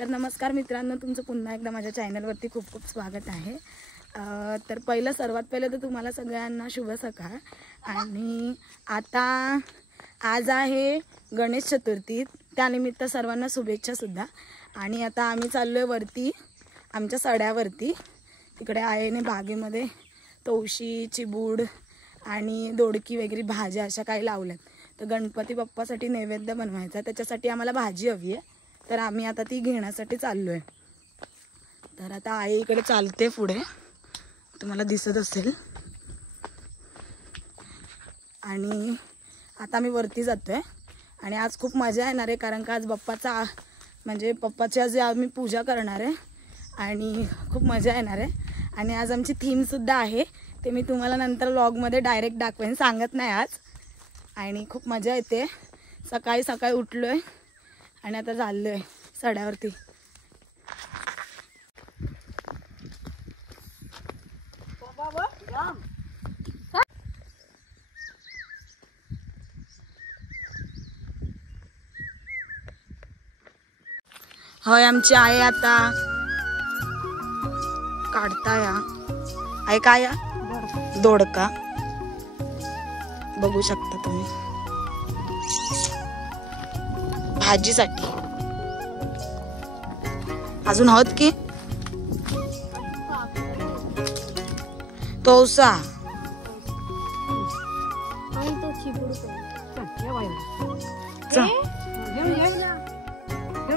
तर नमस्कार मित्रांनो, तुमचं पुन्हा एकदा माझ्या चॅनलवरती खूप खूप स्वागत आहे। तर सर्वात पहिलं तर तुम्हाला सगळ्यांना शुभ सकाळ। आणि आता आज आहे गणेश चतुर्थी, त्यानिमित्त सर्वांना शुभेच्छा सुद्धा। आणि आता आम्ही चाललोय वरती आमच्या सड्यावरती। तिकडे आईने बागेमध्ये तवशी, चिबूड आणि दोडकी वगैरे भाज्या अशा काही लावल्यात। तर गणपती बाप्पासाठी नैवेद्य बनवायचा, त्याच्यासाठी आम्हाला भाजी हवी आहे। तर आम्ही आता ती घेण्यासाठी चाललोय। तर आता आई इकडे चालते पुढे, तुम्हाला दिसत असेल। आणि आता मी वरती जातोय आणि आज खूप मजा येणार आहे, कारण का आज बाप्पाचा म्हणजे पप्पाची आज आम्ही पूजा करणार आहे आणि खूप मजा येणार आहे। आणि आज आमची थीम सुद्धा आहे, ते मी तुम्हाला नंतर व्लॉगमध्ये डायरेक्ट दाखवेन, सांगत नाही आज। आणि खूप मजा येते। सकाळी सकाळी उठलोय आणि आता चाललोय सड्यावरती। होय, आमची आई आता काढताय। आई काय दोडका बघू शकता तुम्ही, भाजीसाठी। अजून हत की तोसा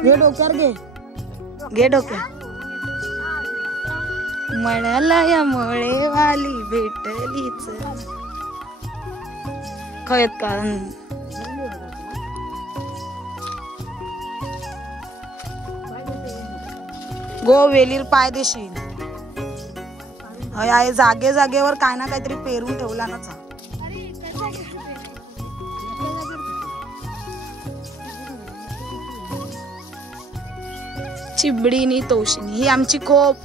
घे डोक्यावर, घे डोक्यावर। म्हणाला या मळेवाली भेटलीच खयत का गो वेलीर पाय देशील। आहे जागे जागेवर काय ना काहीतरी पेरून ठेवला ना। चिबडीनी तोशिनी ही आमची खोप।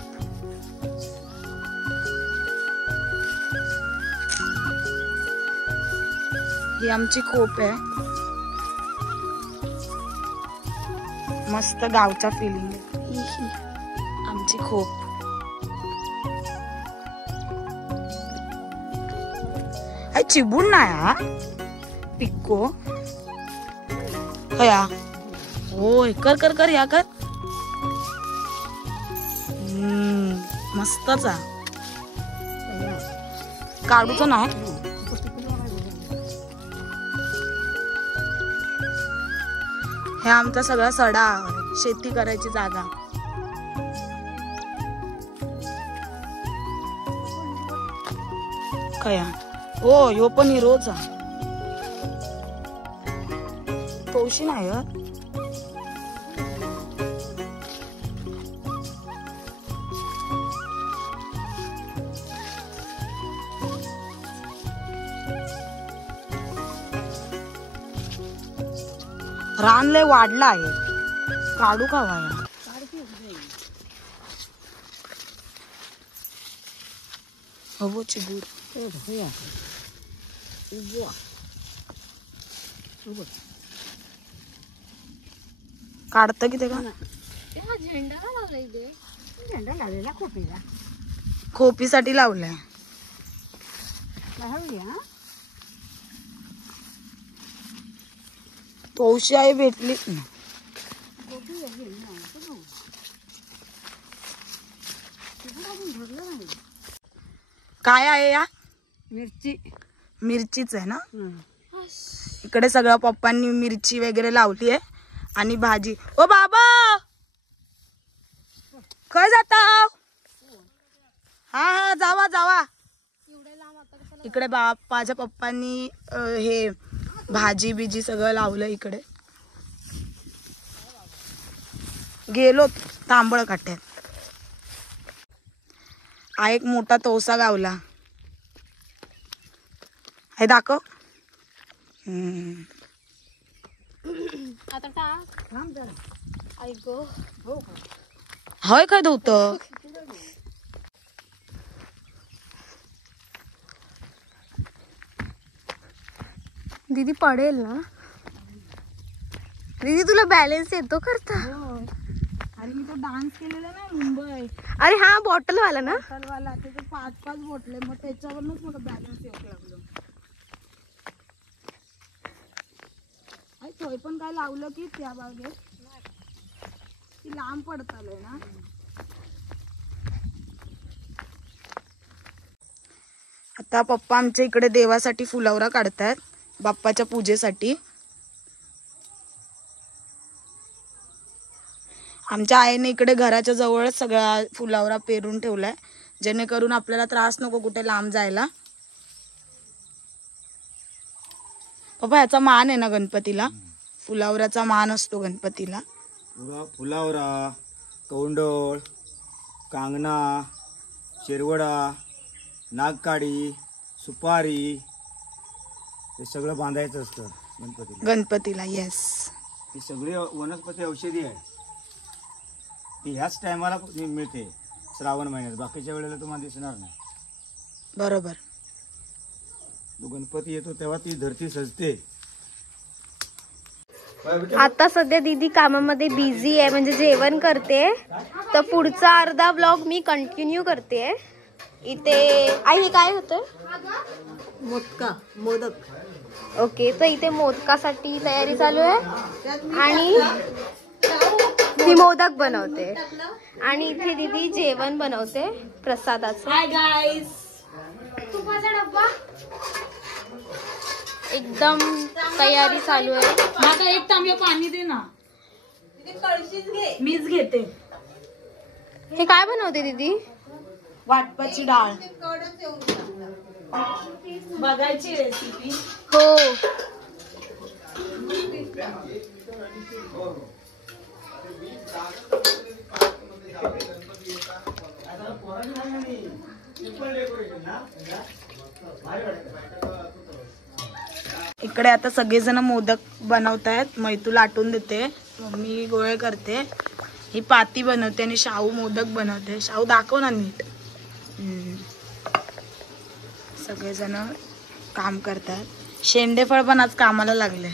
ही आमची खोप आहे, मस्त गावचा फिलिंग आहे। आमची खोप चिबून ना पिक्को हया। होय, कर कर कर या कर, मस्तच काढूच ना। हे आमचा सगळा सडा, शेती करायची जागा। कया हो, ह्यो पण हिरोचा तोशी नाही। रान लय वाढला आहे, काढू का वाया? हो चिबूड काढत की ते का झेंडा लावलेला खोपीसाठी लावलाय। तोशी आहे भेटली काय आहे या? मिरची, मिरचीच आहे ना। इकडे सगळं पप्पांनी मिरची वगैरे लावली आहे आणि भाजी। ओ बाबा खय जाता? हा जावा जावा। इकडे माझ्या पप्पांनी हे भाजी बिजी सगळं लावलं। इकडे गेलो तांबळ काट्यात। हा एक मोठा तोसा गावला हे दाखव। होय काय धुत दीदी पडेल ना। दीदी तुला बॅलन्स येतो करता? आणि मी तो डान्स केलेला ना मुंबई अरे हा बॉटल वाला ना. वाला त्याचे 5-5 बोटले मग त्याच्यावरूनच मला बॅलन्स येऊ लागलो. थोय पण काय लावलं की त्या बागेत ती लांब पडत आलंय ना. आता पप्पा आमच्या इकडे देवासाठी फुलावरा काढतायत बाप्पाच्या पूजेसाठी. आमच्या आईने इकडे घराच्या जवळच सगळा फुलावरा पेरून ठेवलाय जेणेकरून आपल्याला त्रास नको कुठे लांब जायला. पप्पा ह्याचा मान आहे ना गणपतीला, फुलावऱ्याचा मान असतो गणपतीला. फुलावरा, कौंडळ, कांगणा, शेरवडा, नागकाडी, सुपारी हे सगळं बांधायचं असतं गणपतीला. येस, ही सगळी वनस्पती औषधी आहे. ती ह्याच टायमाला मिळते श्रावण महिन्यात, बाकीच्या वेळेला तुम्हाला दिसणार नाही. बरोबर. तो गणपती येतो तेव्हा ती धरती सजते. आता सध्या दीदी कामामध्ये बिझी आहे म्हणजे जेवण करते. तर पुढचा अर्धा ब्लॉग मी कंटिन्यू करते. इथे आई हे काय होतं? मोदक. ओके, तर इथे मोदकासाठी तयारी चालू आहे आणि मी मोदक बनवते आणि इथे दीदी जेवण बनवते प्रसादाचं. हाय गाईज, तुपाचा डब्बा एकदम तयारी चालू आहे. माझा एक तांब्या पाणी दे ना. मीच घेते. हे काय बनवते दीदी? वाटपाची डाळ. बघायची रेसिपी. हो, इकडे आता सगळेजण मोदक बनवतायत. मैतू लाटून देते, मम्मी गोळे करते, ही पाती बनवते आणि शाहू मोदक बनवते. शाहू दाखव ना नीट. सगळेजण काम करतात. शेंडेफळ पण आज कामाला लागले.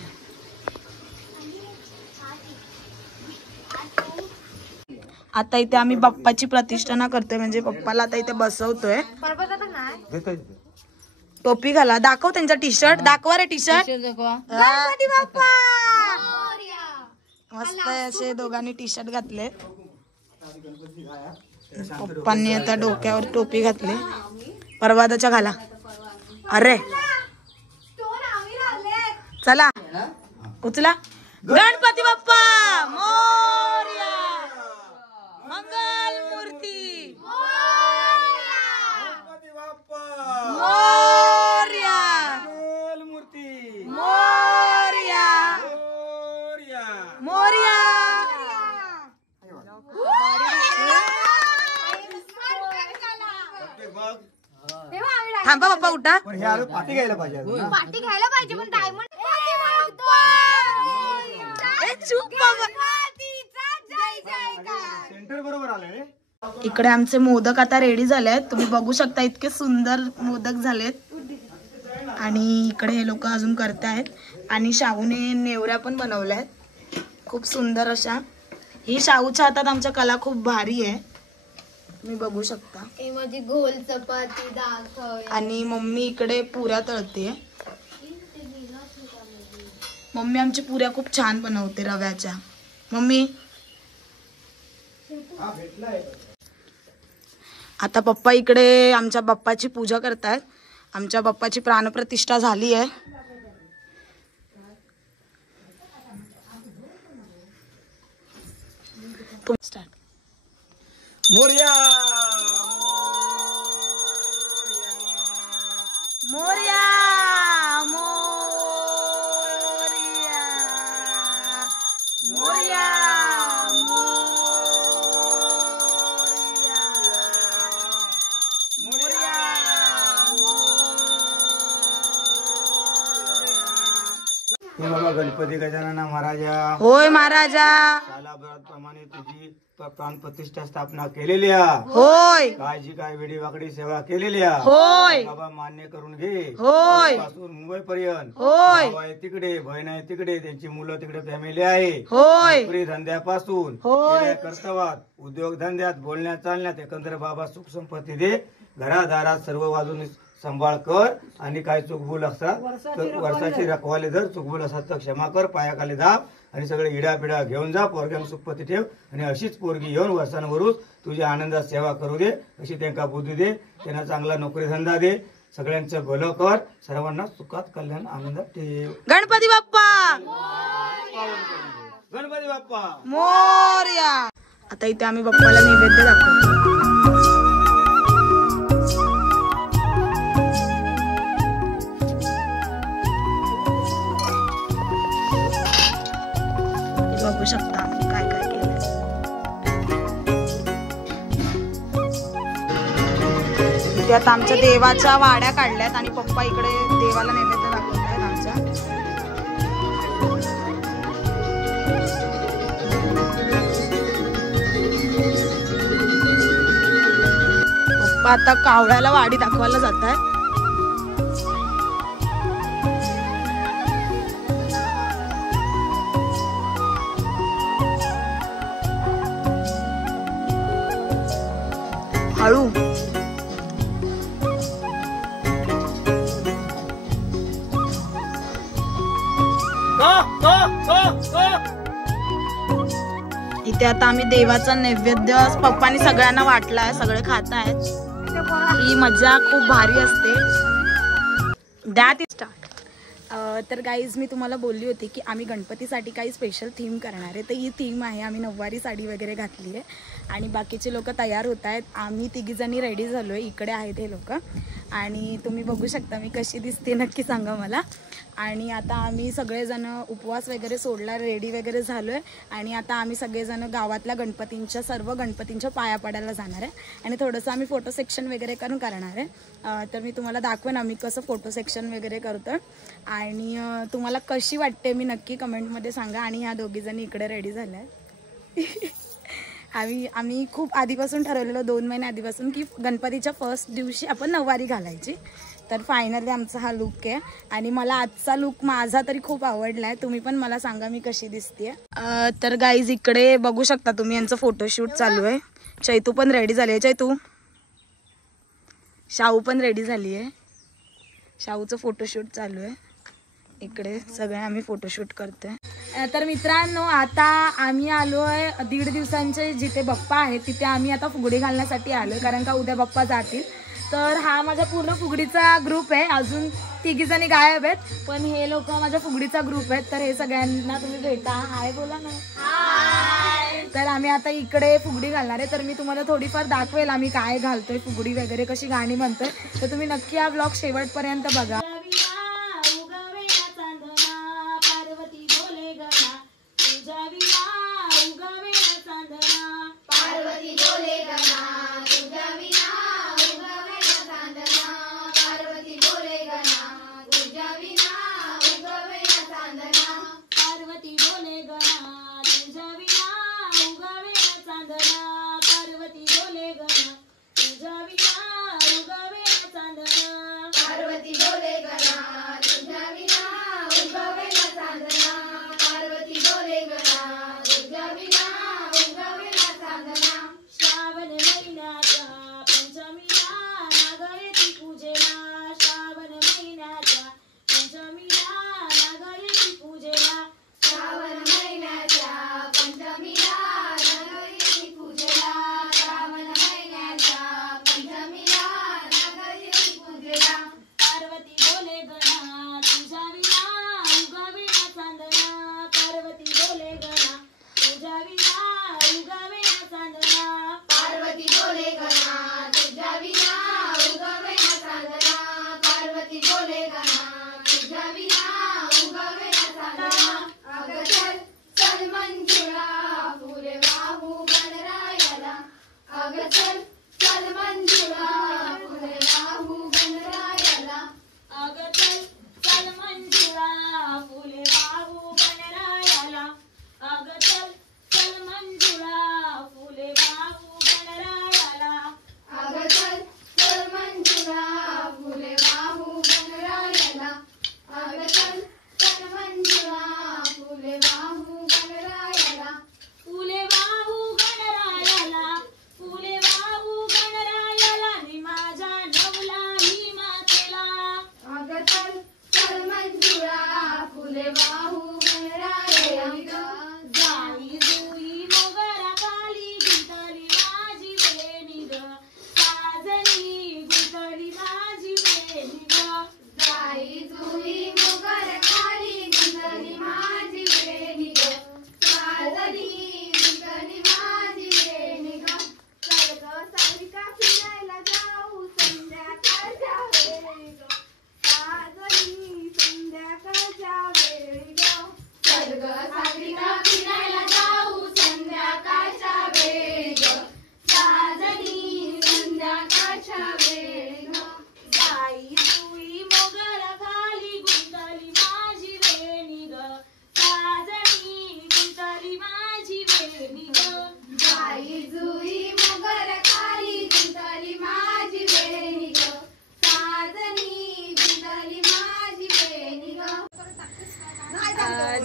आता इथे आम्ही बाप्पाची प्रतिष्ठाना करतोय म्हणजे पप्पाला आता इथे बसवतोय. टोपी घाला, दाखव त्यांचा टी शर्ट दाखवा रे. टी शर्ट मस्त आहे. असे दोघांनी टी शर्ट घातले. पप्पांनी आता डोक्यावर टोपी घातली. परवादाच्या घाला. अरे चला उचला. गणपती बाप्पा मोरया, मंगल मूर्ती मोरया, मोरया, मोरया. थांबा बाप्पा उठा. पाठी घ्यायला पाहिजे. पार्टी घ्यायला पाहिजे पण डायमंड सेंटर बरोबर आले. इकडे आमचे मोदक आता रेडी झाले आहेत. तुम्ही बघू शकता इतके सुंदर मोदक झालेत. आणि इकडे हे लोक अजून करतायत. आणि शाहूने नेवऱ्या पण बनवल्या आहेत खूप सुंदर अशा. ही शाहूच्या हातात आमच्या कला खूप भारी आहे, तुम्ही बघू शकता. माझी गोल चपाती दाखव. आणि मम्मी इकडे पुऱ्या तळते. मम्मी आमची पुऱ्या खूप छान बनवते रव्याच्या. मम्मी आता पप्पा इकडे आमच्या बाप्पाची पूजा करतायत. आमच्या बाप्पाची प्राणप्रतिष्ठा झाली आहे. मोरया मोरया मोरया मोरया मोरया हे बाबा गणपती गजानन महाराजा. होय महाराजा. शाला प्रमाणे तुझी प्राण प्रतिष्ठा स्थापना केलेली आहे. होय काळजी काय वेडी वाकडी सेवा केलेली आहे. होय बाबा मान्य करून घे. होय पासून मुंबई पर्यंत होय भाऊ आहे तिकडे, बहीण आहे तिकडे, त्यांची मुलं तिकडे, फॅमिली आहे. होय नोकरी धंद्यापासून होय कर्तव्यात, उद्योग धंद्यात, बोलण्यात चालण्यात एकंदर बाबा सुख संपत्ती दे. घरादारात सर्व बाजूने सांभाळ कर आणि काय चुकबुल असतात तर वर्षाची रखवाले धर. चुकबुल असतात तर क्षमा कर. पायाखाली दाब आणि सगळे इडा पिडा घेऊन जा. पोरग्यानं सुखपती ठेव आणि अशीच पोरगी येऊन वर्षांवरूच तुझ्या आनंदात सेवा करू दे. अशी त्यांना बुद्धी दे. त्यांना चांगला नोकरी धंदा दे. सगळ्यांचं भलं कर. सर्वांना सुखात कल्याण आनंदात ठेव. गणपती बाप्पा गणपती बाप्पा मोरया. आता इथे आम्ही बाप्पाला नैवेद्य दाखवतो. बघू शकता आम्ही काय काय केलं. इथे आता आमच्या देवाच्या वाड्या काढल्यात आणि पप्पा इकडे देवाला नैवेद्य दाखवतायत आमच्या. पप्पा आता कावळ्याला वाडी दाखवायला जात आहे. हळू इथे आता आम्ही देवाचा नैवेद्य पप्पानी सगळ्यांना वाटलाय. सगळे खात आहेत. ही मजा खूप भारी असते. द्या ती स्टार्ट. तर गाईज मी तुम्हाला बोलली होती की आम्ही गणपतीसाठी काही स्पेशल थीम करणार आहे. तर ही थीम आहे. आम्ही नऊवारी साडी वगैरे घातली आहे आणि बाकीचे लोक तयार होत आहेत. आम्ही तिघीजणी रेडी झालो आहे. इकडे आहेत हे लोक आणि तुम्ही बघू शकता मी कशी दिसते नक्की सांगा मला. आणि आता आम्ही सगळेजण उपवास वगैरे सोडला, रेडी वगैरे झालो आहे आणि आता आम्ही सगळेजण गावातल्या गणपतींच्या सर्व गणपतींच्या पाया पडायला जाणार आहे आणि थोडंसं आम्ही फोटो सेक्शन वगैरे करून करणार आहे. तर मी तुम्हाला दाखवेन आम्ही कसं फोटो सेक्शन वगैरे करतो आणि तुम्हाला कशी वाटते मी नक्की कमेंटमध्ये सांगा. आणि ह्या दोघीजणी इकडे रेडी झाल्या आहेत. आम्ही खूप आधीपासून ठरवलेलं 2 महिने आधीपासून की गणपतीच्या फर्स्ट दिवशी आपण नऊवारी घालायची. तर फायनली आमचा हा लुक आहे आणि मला आजचा लुक माझा तरी खूप आवडला आहे. तुम्ही पण मला सांगा मी कशी दिसते. तर गाईज इकडे बघू शकता तुम्ही यांचं फोटोशूट चालू आहे. चैतू पण रेडी झाली आहे. चैतू शाहू पण रेडी झाली आहे. शाहूचं फोटोशूट चालू आहे. इकडे सगळे आम्ही फोटोशूट करतोय. तर मित्रांनो आता आम्ही आलो आहे 1.5 दिवसांचे जिथे बाप्पा आहे तिथे आम्ही आता फुगडी घालण्यासाठी आलो कारण का उद्या बाप्पा जातील. तर हा माझ्या पूर्ण फुगडीचा ग्रुप आहे. अजून 3 जणी गायब आहेत पण हे लोक माझ्या फुगडीचा ग्रुप आहेत. तर हे सगळ्यांना तुम्ही भेटा. हाय बोला ना. तर आम्ही आता इकडे फुगडी घालणार आहे. तर मी तुम्हाला थोडीफार दाखवेल आम्ही काय घालतोय, फुगडी वगैरे कशी गाणी म्हणतोय. तर तुम्ही नक्की हा ब्लॉग शेवटपर्यंत बघा.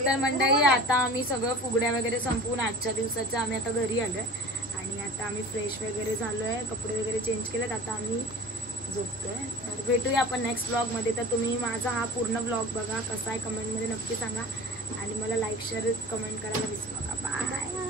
तर मंडळी आता आम्ही सगळं फुगड्या वगैरे संपवून आजच्या दिवसाचं आम्ही आता घरी आलोय आणि आता आम्ही फ्रेश वगैरे झालोय, कपडे वगैरे चेंज केलेत, आता आम्ही झोपतोय. तर भेटूया आपण नेक्स्ट व्लॉगमध्ये. तर तुम्ही माझा हा पूर्ण व्लॉग बघा कसा आहे कमेंटमध्ये नक्की सांगा आणि मला लाईक शेअर कमेंट करायला विसरू नका. बाय.